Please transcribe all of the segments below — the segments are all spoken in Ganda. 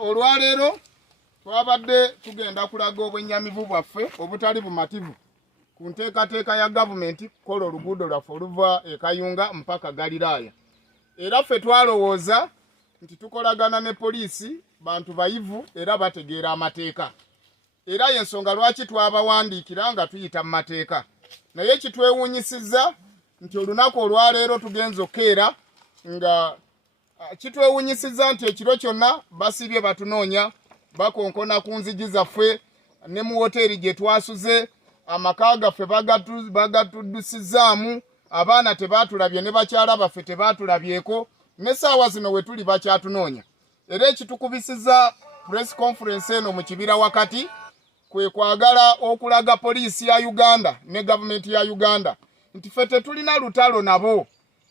Olwaleero twabadde tugenda kulaga obwennyamivu bwaffe obutali bumativu ku nteekateeka ya gavumenti kukola oluguudo lwaffe oluva e Kayunga mpaka Galiraaya. Era ffe twalowooza nti tukolagana ne poliisi bantu bayivu era bategeera amateeka. Era y'ensonga lwaki twabawandiikira nga tuyita mu mateeka. Naye kitwewuunyisizza nti olunaku olwaleero tugenza okkeera nga kitwewuunyisizza nti ekiro kyonna basibye batunoonya bakonkona ku nzigi zaffe ne mu woteeri gye twasuze, amaka gaffe bagatuddusizaamu, abaana tebaatulabye ne bakyala baffe tebaatulabyeko, n'essaawa zino we tuli bakyatunoonya. Era ekitukubisizza press conference eno mu kibira wakati kwe kwagala okulaga poliisi ya Uganda ne gavumenti ya Uganda nti ffe tetulina lutalo nabo,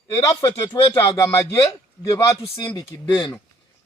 era ffe tetwetaaga magye ge baatusindikidde eno.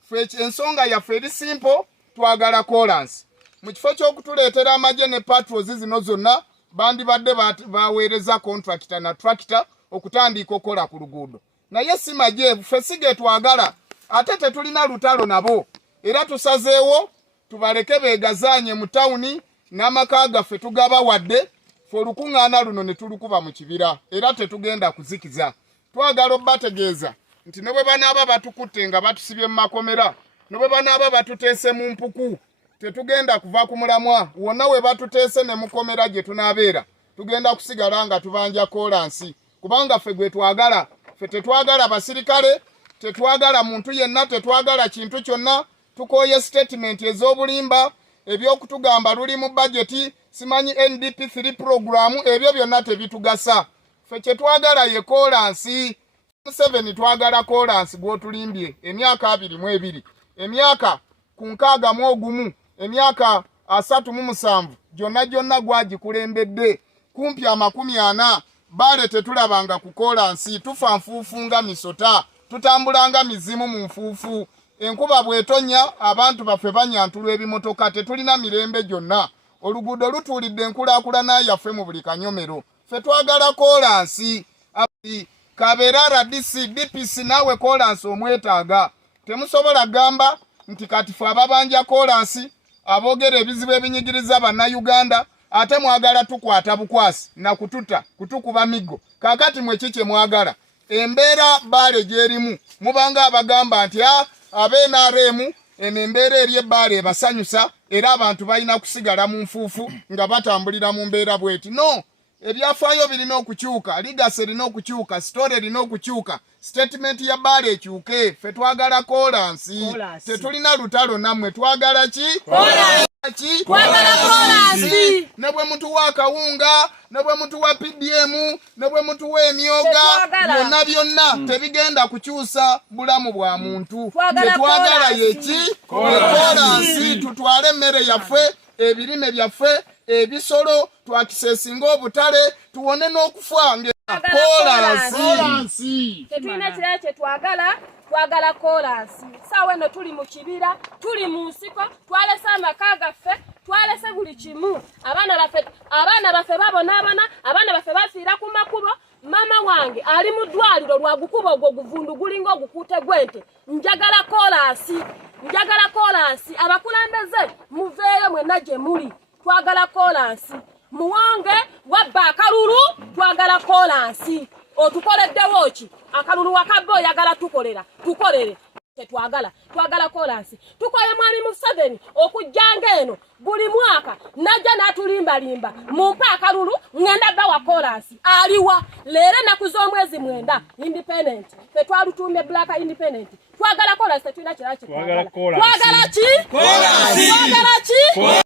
Ffe ensonga yaffe eri simple, twagala kolansi. Mu kifo ky'okutuleetera amagye ne patrols zino zonna bandibadde baweereza contractor na tractor okutandika okukola ku luguudo. Naye si magye, ffe si ge twagala, ate tetulina lutalo nabo. Era tusazeewo tubaleke beegazaanye mu tawuni n'amaka gaffe tugabawadde, ffe olukuŋŋaana luno ne tulukuba mu kibira, era tetugenda kuzikiza. Twagala obbategeeza nti ne bwe banaaba batukutte nga batusibye mu makomera, ne bwe banaaba batuteese mu mpuku, tetugenda kuva ku mulamwa. Wonna we batuteese ne mukomera gye tunaabeera, tugenda kusigala nga tubanja kolansi, kubanga ffe gwe twagala. Ffe tetwagala basirikale, tetwagala muntu yenna, tetwagala kintu kyonna. Tukooye statement ez'obulimba eby'okutugamba luli mu budgeti, simanyi NDP 3 programu, ebyo byonna tebitugasa. Ffe kye twagala ye kolansi. 7 twagala kolansi gw'otulimbye emyaka 22, emyaka 61, emyaka 37 gyonna gwagikulembedde, kumpi 40. Baale tetulabanga ku kolansi, tufa nfuufu nga misota, tutambulanga mizimu mu nfuufu. Enkuba bw'etonnya abantu baffe banyantulwa ebimotoka, tetulina mirembe gyonna. Oluguudo lutuulidde enkulaakulana yaffe mu buli kanyomero. Ffe twagala kolansi. Kabeera RDC, DPC naawe kolansi omwetaaga. Temusobola gamba nti kati ffe ababanja kolansi aboogera ebizibu ebinyigiriza bannayuganda ate mwagala tukwata bukwasi na kutukuba migo. Kaakati mwe kiki mwagala? Embeera Baale gy'erimu mubanga abagamba nti NRM embeera eri ebbaale ebasanyusa era abantu balina kusigala mu nfuufu nga batambulira mu mbeera bweti. No, ebyafaayo birina okukyuka, ligasi erina okukyuka, story erina okukyuka, statement ya Baale ekyuke. Ffe twagala kolansi, tetulina lutalo nammwe. Twagala ki? Kolansi. Twagala kolansi. Ne bwe mutuwa akawunga, ne bwe mutuwa PDM, ne bwe mutuwa emyoga, byonna tebigenda kukyusa bulamu bwa muntu. Twagala yeki? Kolansi. Tutwale emmere yaffe, ebirime byaffe, ebisolo twakiseesinga obutale, tuwone n'okufa nge kolansi. Tetulina kirala kye twagala kolansi. Saawa eno tuli mu kibira, tuli mu nsiko, twalese amaka gaffe, twalese buli kimu. Abaana baffe babonaabona, abaana baffe bafiira ku makubo. Mama wange ali mu ddwaliro lwa gukuba ogwo guvundu gulinga ogukuute gwente. Njagala kolansi. Abakulembeze muveeyo mwenna gye muli. Twagala kolansi. Muwonge wabba akalulu, twagala kolansi. Otukoleddewo ki? Akalulu wakabba oyagala tukolere. Twagala kolansi. Tukoye mwami Museveni okujjanga eno buli mwaka najja n'atulimbalimba mumpe akalulu ngenda bawa kolansi. Aliwa leero ennaku z'omwezi 9 independent. Ffe twalutuumye Black Independent. Twagala kolansi, tetulina kirala kye twagala. Twagala ki? Kolansi.